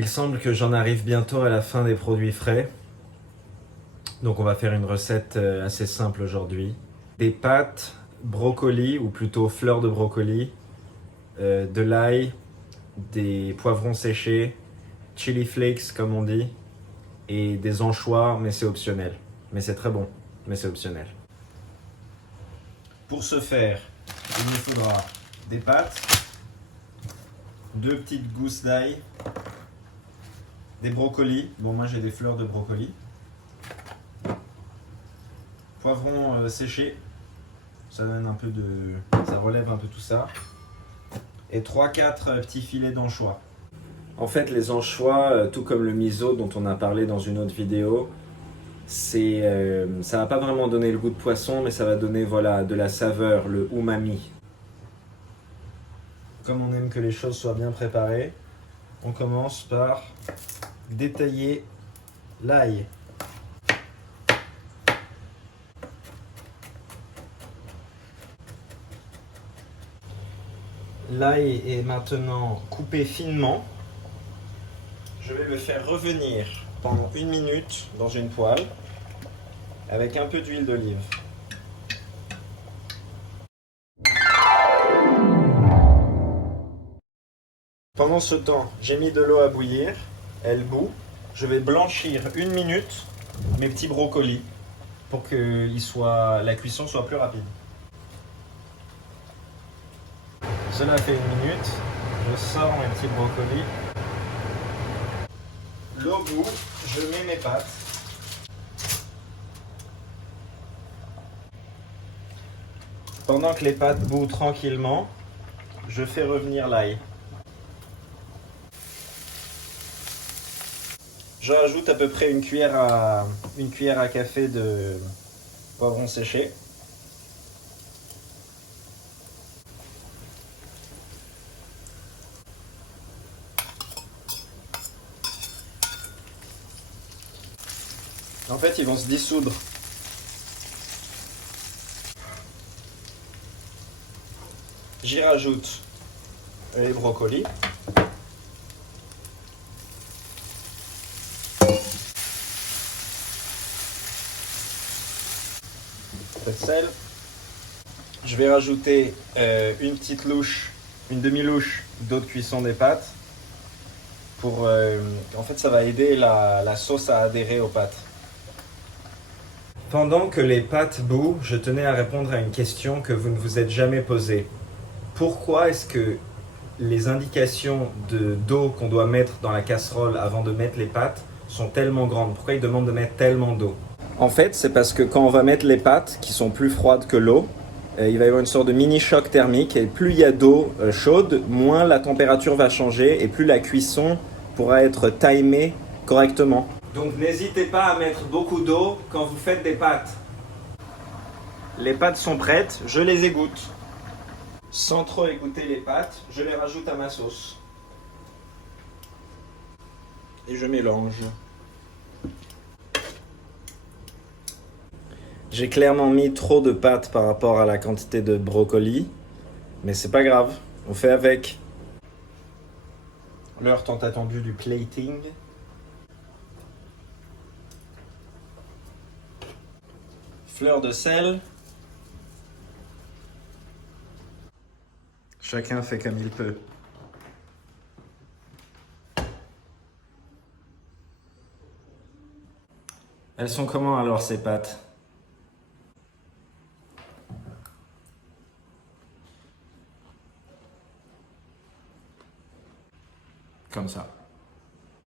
Il semble que j'en arrive bientôt à la fin des produits frais. Donc on va faire une recette assez simple aujourd'hui. Des pâtes, brocoli, ou plutôt fleurs de brocoli, de l'ail, des poivrons séchés, chili flakes comme on dit, et des anchois, mais c'est optionnel. Mais c'est très bon, mais c'est optionnel. Pour ce faire, il nous faudra des pâtes, 2 petites gousses d'ail, des brocolis. Bon, moi j'ai des fleurs de brocoli. Poivrons séchés. Ça donne un peu de... ça relève un peu tout ça. Et 3-4 petits filets d'anchois. En fait, les anchois, tout comme le miso dont on a parlé dans une autre vidéo, ça va pas vraiment donner le goût de poisson, mais ça va donner voilà, de la saveur, le umami. Comme on aime que les choses soient bien préparées, on commence par détailler l'ail. L'ail est maintenant coupé finement. Je vais le faire revenir pendant 1 minute dans une poêle avec un peu d'huile d'olive. Pendant ce temps, j'ai mis de l'eau à bouillir, elle bout. Je vais blanchir 1 minute mes petits brocolis pour que la cuisson soit plus rapide. Cela fait 1 minute, je sors mes petits brocolis. L'eau bout, je mets mes pâtes. Pendant que les pâtes bouent tranquillement, je fais revenir l'ail. Je rajoute à peu près une cuillère à café de poivrons séchés. En fait, ils vont se dissoudre. J'y rajoute les brocolis. Un peu de sel. Je vais rajouter une petite louche, une demi-louche d'eau de cuisson des pâtes. En fait, ça va aider la sauce à adhérer aux pâtes. Pendant que les pâtes bouent, je tenais à répondre à une question que vous ne vous êtes jamais posée. Pourquoi est-ce que les indications d'eau qu'on doit mettre dans la casserole avant de mettre les pâtes sont tellement grandes? Pourquoi ils demandent de mettre tellement d'eau? En fait, c'est parce que quand on va mettre les pâtes, qui sont plus froides que l'eau, il va y avoir une sorte de mini-choc thermique, et plus il y a d'eau chaude, moins la température va changer, et plus la cuisson pourra être timée correctement. Donc n'hésitez pas à mettre beaucoup d'eau quand vous faites des pâtes. Les pâtes sont prêtes, je les égoutte. Sans trop égoutter les pâtes, je les rajoute à ma sauce. Et je mélange. J'ai clairement mis trop de pâtes par rapport à la quantité de brocoli, mais c'est pas grave, on fait avec. L'heure tant attendue du plating. Fleur de sel. Chacun fait comme il peut. Elles sont comment alors ces pâtes? Comme ça.